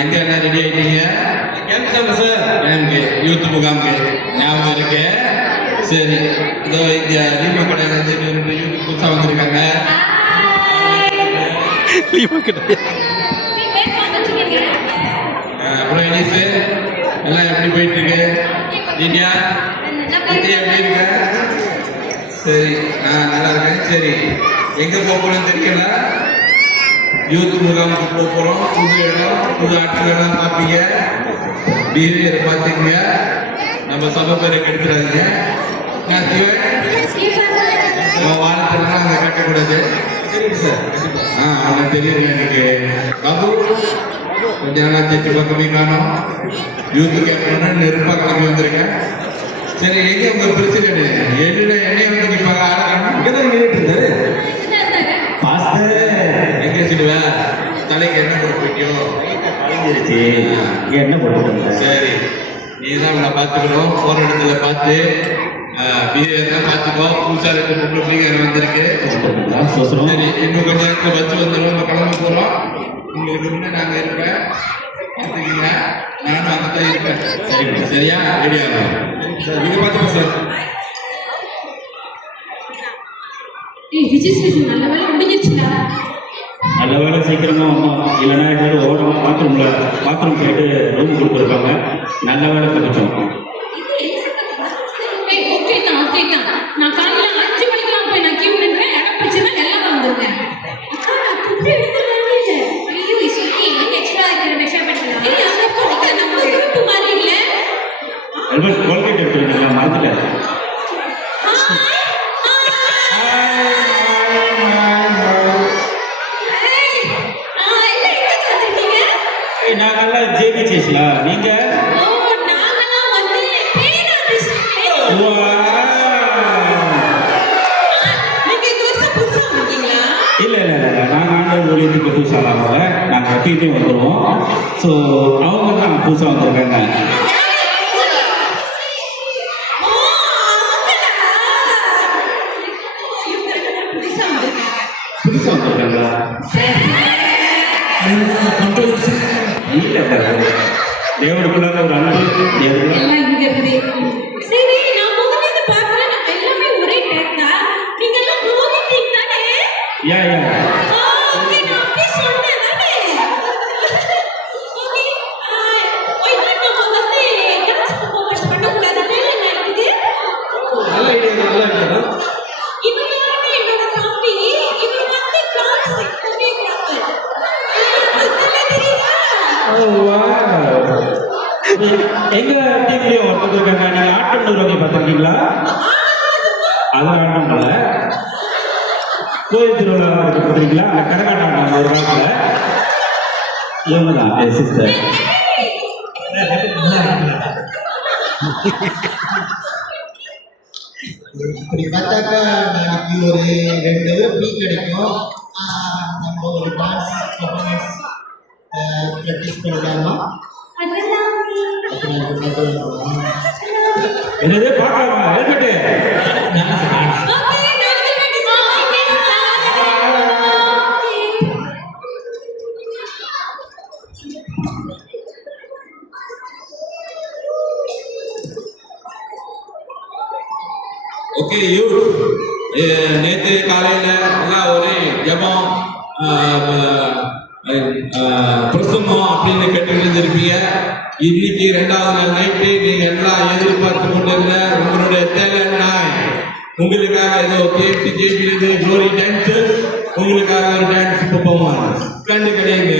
எங்க எல்லாம் ரெடி ஆயிட்டீங்க? சார் யூத் முகாமுக்கு ஞாபகம் இருக்கு. சரி, இதோ இங்க லீமா கடையில இருந்து யூத் புதுசா வந்திருக்காங்க. அப்புறம் இனிஸ் எல்லாம் எப்படி போயிட்டு இருக்கு? நீட்டியா எப்படி இருக்க? சரி, நான் நல்லா இருக்கேன். சரி, எங்க போகணும்னு தெரியல. யூத் முகாமுக்கு போக போகிறோம். புது இடம், புது ஆட்களெல்லாம் பார்ப்பீங்க. பிஹேவியரை பார்த்தீங்க. நம்ம சபை பேரை கெடுத்துறாதீங்க. வாழ்த்தெல்லாம் அங்கே கட்டக்கூடாது. சரிங்க சார். அவனுக்கு தெரியுது எனக்கு. பாபு கொஞ்ச நாளாக சேர்த்து பக்கமே காணும். யூத்து கேட்கணும்னா நெருப்பாக கிளம்பி வந்திருக்கேன். சரி, எங்கே உங்கள் பிரசிடென்ட் என்னைய வந்து நிற்பாங்க. ஆடணும் இங்கே தான் நின்றுட்டு இருந்தாரு. எங்கே வச்சுடுவேன்? தலைக்கு என்ன போட்டு போயிட்டியோ? பழகிருச்சு. என்ன போட்டு? சரி, நீ தான் அவனை பார்த்துக்கணும். போகிற இடத்துல பார்த்து பிஹேவியர் பார்த்துக்கோ. புதுசாக ரெண்டு பொண்ணு பிள்ளைங்க வந்திருக்கு. சரி, இன்னும் கொஞ்சம் நேரத்தில் பஸ் வந்துடும். நம்ம கிளம்ப போகிறோம். உங்களுக்கு முன்னே நாங்கள் இருப்பேன். பார்த்துக்கிங்க. நானும் அந்த தான் இருப்பேன். சரி, சரியா? ரெடியாகும் சார். நீங்கள் பார்த்துக்கோ சார். நல்ல வேலை முடிஞ்சிருச்சுடா. நல்ல வேலை சீக்கிரமா வந்தோம். இல்லைன்னா எல்லாரும் ஓடணும். பாத்ரூம் கேட்டு ரூம் கொடுத்துருக்காங்க. நல்ல வேலை தப்பிச்சோம். நான் காலையில் 5 மணிக்கெல்லாம் போய் நான் கியூ நின்றேன். இடம் பிரச்சனை எல்லாரும் வந்துருக்கேன். கோல்கேட் எடுத்துருக்கீங்களா? மறந்துட்டேன். நாங்கெல்லாம் ஜேபி சேஸ்லாம். நீங்க இல்லை நாங்கள் ஆண்டவர் ஊழியத்துக்கு புதுசாக நாங்கள் கட்டிகிட்டே வந்துடுவோம். ஸோ அவங்க தான் புதுசாக வந்திருக்காங்க. புதுசாக வந்திருக்காங்களா? இல்லை, தேவனுக்குள்ள ஒரு அன்பு எல்லாம் இங்க இருக்குது. சரி, நான் முதல்ல பார்க்குறேன். நம்ம எல்லாமே ஒரே டைம் தான். நீங்க எல்லாம் க்ளோதிங் டீம் தானே? யா ஓகே, நான் அப்படியே சொன்னேன் தானே. ஓகே, நம்ம வந்து டான்ஸ் பெர்ஃபார்மன்ஸ் பண்ணக்கூடாது. மேலே என்ன இருக்குது? நல்ல ஐடியா. இவங்க வந்து என்னோட தம்பி. இவங்க வந்து டான்ஸ் கொரியோகிராஃபர். எங்க டீம்லயும் ஒருத்தர் இருக்காங்க. நீங்க ஆட்டம் வகை பார்த்துருக்கீங்களா? அது ஆட்டம் போல கோயில் திருவிழா இருக்கு பார்த்துருக்கீங்களா? அந்த கரகாட்டம் ஆட்டம் ஒரு காலத்துல இவங்க தான் சிஸ்டர். இப்படி பார்த்தாக்கா நாளைக்கு ஒரு 2 ஹவர் ஃப்ரீ கிடைக்கும். நம்ம ஒரு டான்ஸ் பர்ஃபார்மன்ஸ் ப்ராக்டிஸ் பண்ணலாமா? என்னது பார்க்கலாமா? Helmet okay. நேற்று காலையில் எல்லாம் ஒரு ஜபம் பிரசங்கம் அப்படின்னு கேட்டு இருப்பீங்க. இன்னைக்கு 2வது நாள் நைட்டு நீங்க எல்லாம் எதிர்பார்த்து கொண்டு இருந்த உங்களுடைய டேலண்ட் நாய் உங்களுக்காக ஏதோ கேட்டு கேட்கிறது க்ளோரி டான்ஸஸ் உங்களுக்காக ஒரு டான்ஸ் பெர்ஃபார்மன்ஸ் கண்டு கிடையாது.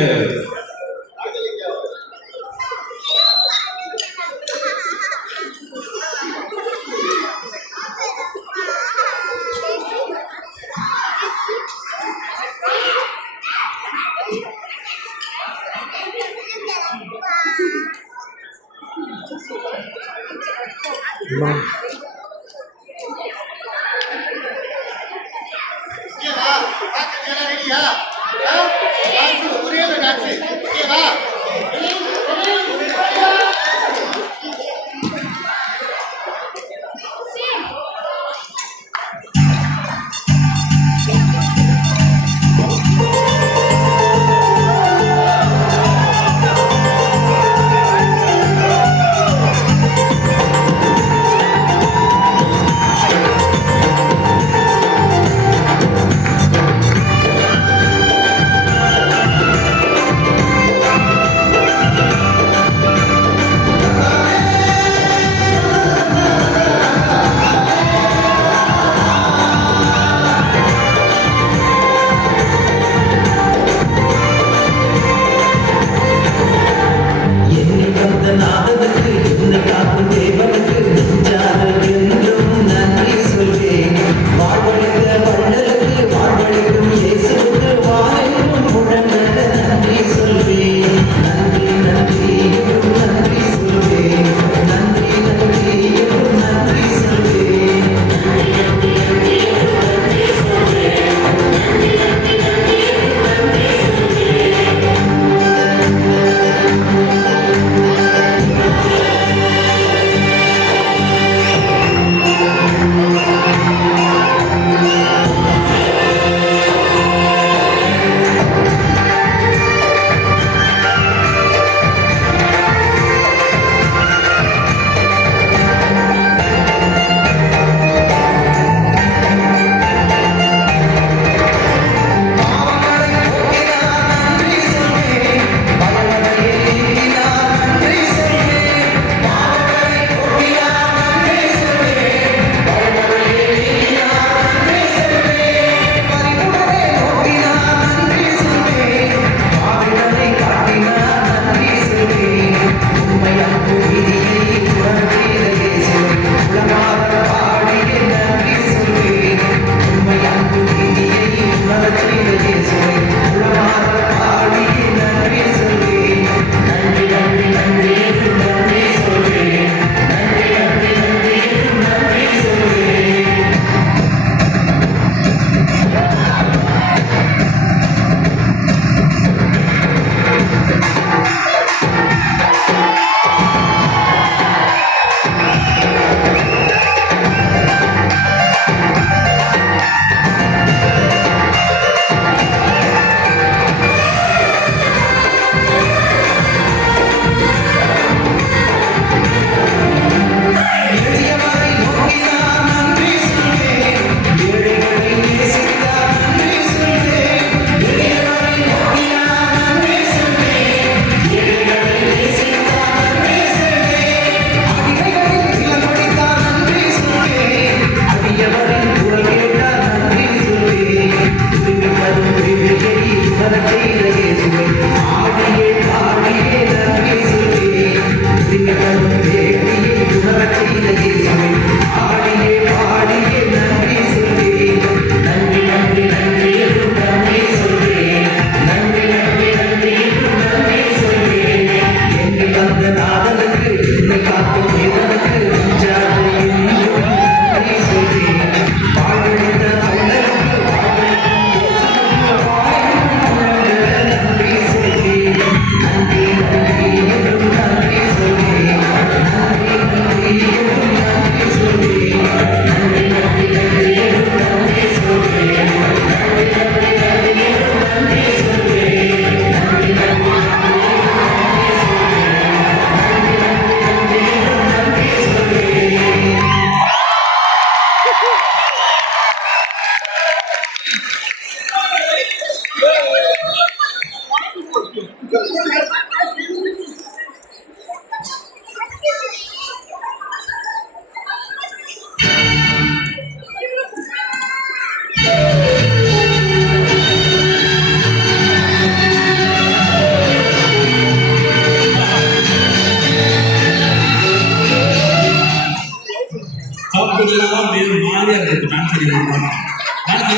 சாப்பிட்டுலாம் வேறு மாதிரியா இருக்கு டான்ஸ்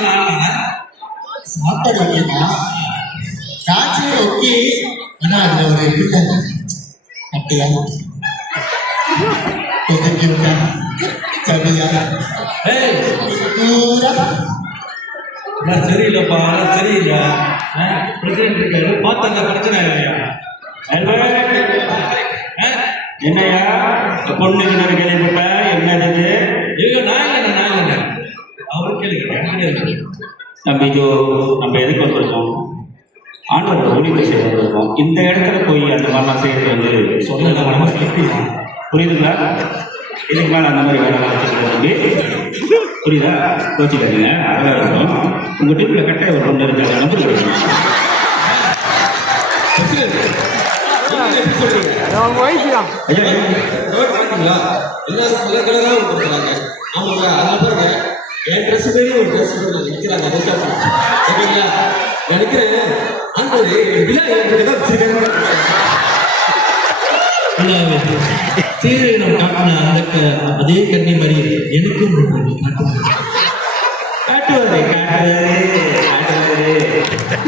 ஆடுவாங்க. சாப்பிட்டது ஓகேமா டான்ஸே ஓகே ஆனா அதுல ஒரு இருக்குல்ல அப்படியா ஒதுக்கி விட்டா சரியா ஏய் பூரா நான் சரியில்லைப்பா நான் சரியில்லை. பிரசிடென்ட் இருக்காரு பார்த்தாங்க பிரச்சனை இல்லையா? என்னையா பொண்ணுக்கு நான் கேள்விப்பட்ட என்னது ஐயோ நான் இல்லைண்ணே அவரு கேளுங்க. தம்பி ஜோ நம்ம எதுக்கு வந்திருக்கோம்? ஆண்டோட ஊழியத்தை செய்ய வந்திருக்கோம். இந்த இடத்துல போய் அந்த மாதிரிலாம் செய்யறது வந்து சொன்னதான் புரியுதுங்களா? இதுக்கு மேலே அந்த மாதிரி வேலை வச்சுருக்கோம். புரியுதா? கோச்சிக்காதீங்க. அதெல்லாம் இருக்கும். உங்கள் டீமில் கட்டாய ஒரு பொண்ணு இருக்கிற நம்பர் கிடைக்கும். ஐயா பார்த்தீங்களா எல்லாரும் கலர் கலராக கொடுக்குறாங்க. ஆமாங்க அதில் பாருங்க என் ட்ரெஸ் மாரி ஒரு ட்ரெஸ் நிற்கிறாங்க. ஓகேங்களா நினைக்கிறேன் அந்த விழா தான் சீரழினம் காட்டின அந்த அதே கண்ணி மாதிரி எனக்கும்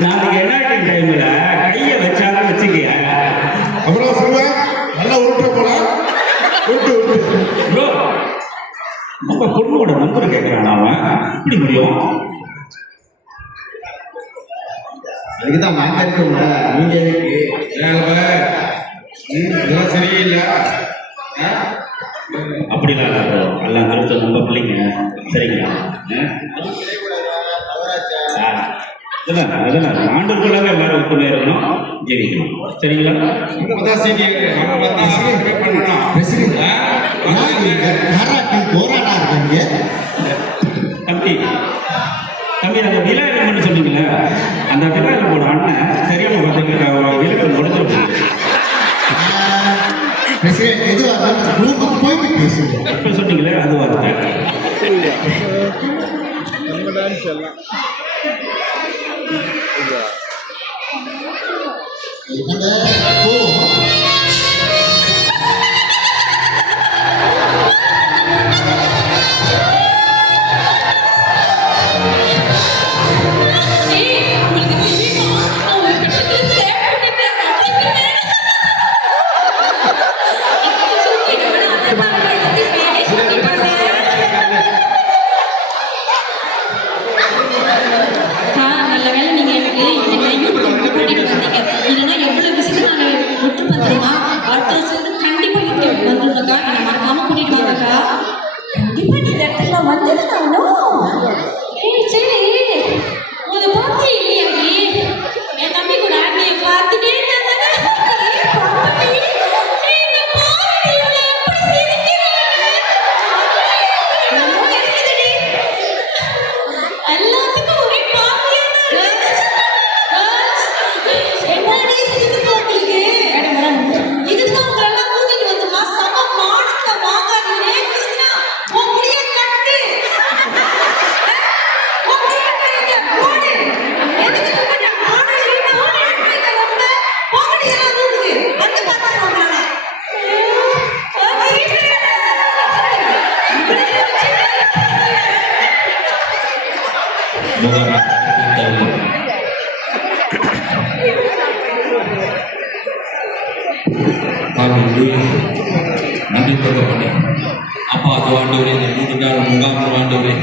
நாளைக்கு என்ன டைம்ல கையை வச்சாலும் வச்சுக்க. அப்புறம் சொல்லுவேன் நல்லா உருட்ட போலாம் ப்ரோ நம்ம பொண்ணோட நம்பர் கேட்கறான். அவன் எப்படி முடியும்? அதுக்குதான் நான் இருக்கோம்ல நீங்க இதெல்லாம் சரியில்லை. அப்படிலாம் இல்லை ப்ரோ. எல்லாம் கருத்து நம்ம பிள்ளைங்க சரிங்களா? அதெல்லாம் ஆண்டுக்குள்ளாக எல்லாரும் ஒத்துழையா இருக்கணும், ஜெயிக்கணும். சரிங்களா? போராட்டா இருக்காங்க தம்பி தம்பி அந்த விழாவில் பண்ணி சொன்னீங்களே, அந்த விழாவில் போன அண்ணன் தெரியாம பார்த்தீங்கன்னா விழாவில் முடிஞ்சு எப்போ சொன்னீங்களே அது வார்த்தை. நல்ல வேலை நீங்க எனக்கு கூட்டிட்டு வந்தீங்க. இல்லைன்னா எவ்வளவு விசிட்டு நான் விட்டு வந்துருமா? அடுத்த வருஷம் கண்டிப்பா இங்க வந்துருந்தக்கா. என்னை மறக்காம கூட்டிட்டு வாங்கக்கா. கண்டிப்பா நீ இந்த இடத்துல வந்தது நானும். ஏய் சரி உங்களை பார்த்து இல்லையாடி என் தம்பி கூட நீ பார்த்துட்டே இருந்தா எல்லாத்துக்கும் ஒரே பாக்கியா தான் இருக்கு. என்னடி நன்றி தகப்பனே. அப்பா அது ஆண்டவரே, இந்த 3 நாள் முகாம் ஆண்டவரே,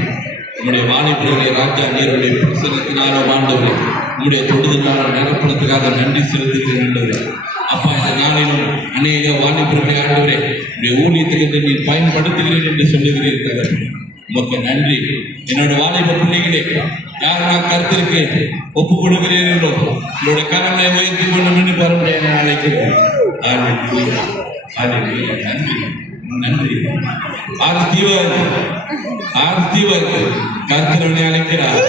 உங்களுடைய வாலிபர்களை ராஜா நீருடைய பிரசனத்தினாலும் ஆண்டவரே, உங்களுடைய தொடுதலான நிரப்பணத்துக்காக நன்றி செலுத்துகிறேன் ஆண்டவரே. அப்பா இந்த நாளிலும் அநேக வாலிபர்களை ஆண்டவரே உடைய ஊழியத்துக்கு நீர் பயன்படுத்துகிறேன் என்று சொல்லுகிறீர் தகப்பனே. உமக்கு நன்றி. என்னோட வாலிப பிள்ளைகளே, யார் நான் கருத்திற்கு ஒப்பு கொடுக்கிறீர்களோ என்னோட கரங்களை உயர்த்தி கொண்டு மீண்டு பரம்பரை என அழைக்கிறேன். நன்றி நன்றி. ஆர்த்திவர் கர்த்தரவனை அழைக்கிறார்.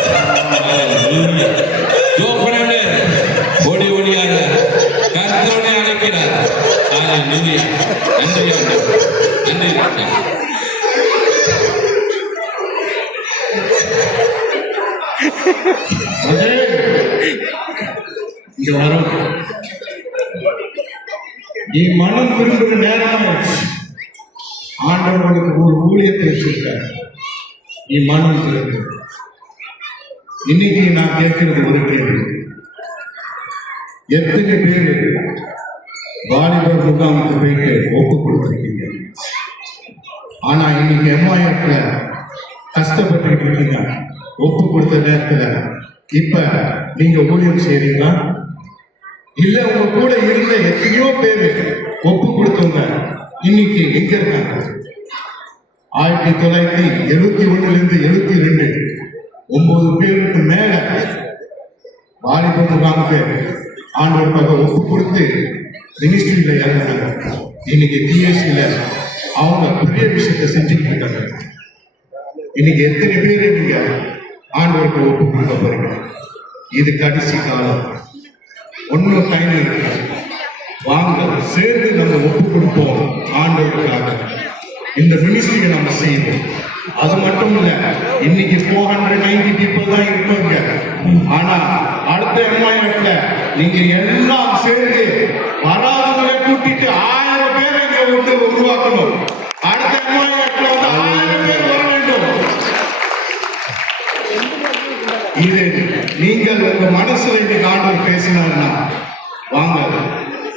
ஓடி ஓடியாக கர்த்தரவனை அழைக்கிறார். நன்றி நன்றி ராஜா. இங்க வரும். நீ மனம் திரும்புகிற நேரம் ஆண்டவர்களுக்கு ஒரு ஊழியத்தை வச்சிருக்காரு. நீ மனம் திரும்பு. இன்னைக்கு நான் கேட்கிறது ஒரு கேள்வி. எத்தனை பேர் வாலிபர் முகாமுக்கு போயிட்டு ஒப்பு கொடுத்துருக்கீங்க? ஆனா இன்னைக்கு எம்ஐஎஃப்ல கஷ்டப்பட்டு இருக்கீங்க. ஒப்பு கொடுத்த நேரத்துல இப்ப நீங்க ஊழியம் செய்றீங்களா? இல்ல உங்க கூட இருந்த எத்தனையோ பேரு ஒப்பு கொடுத்தவங்க இன்னைக்கு எங்க இருக்காங்க? 1971 72 9 பேருக்கு மேல வாலிப முகாமுக்கு ஆண்டவருக்காக ஒப்பு கொடுத்து மினிஸ்ட்ரியில இறந்தாங்க. இன்னைக்கு டிஎஸ்சியில அவங்க பெரிய விஷயத்தை செஞ்சுட்டு இருக்காங்க. இன்னைக்கு எத்தனை பேரு நீங்க ஆண்டவருக்கு ஒப்பு கொடுக்க போறீங்க? இது கடைசி காலம். ஒன்னும் டைம் இருக்கு. வாங்க சேர்ந்து நம்ம ஒப்பு கொடுப்போம் ஆண்டவருக்காக. இந்த மினிஸ்ட்ரியை நம்ம செய்வோம். அது மட்டும் இல்ல, இன்னைக்கு 490 people தான் இருப்பாங்க. ஆனா அடுத்த எம்ஐஎஃப்ல நீங்க எல்லாம் சேர்ந்து வராதவங்களை கூட்டிட்டு 1000 பேரை இங்க வந்து உருவாக்கணும். அடுத்த எம்ஐஎஃப்ல வந்து 1000 பேர் வர வேண்டும். இது நீங்கள் உங்க மனசுல இன்னைக்கு ஆண்டவர் பேசினார்னா வாங்க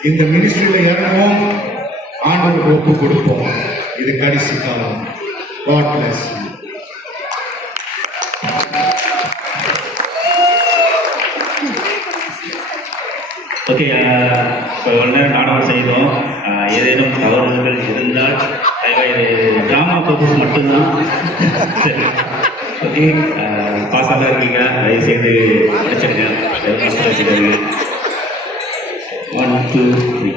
இந்த மினிஸ்ட்ரியில இறங்குவோம், ஆண்டவருக்கு ஒப்பு கொடுப்போம். இது கடைசி காலம். God bless you. ஓகே, இப்போ இவ்வளோ நேரம் நாடகம் செய்தோம். ஏதேனும் தவறுகள் இருந்தால் ட்ராமா பர்பஸ் மட்டும்தான். சரி, ஓகே. பாஸாக தான் இருக்கீங்க, தயவுசெய்து படிச்சிருங்க. 1 2 3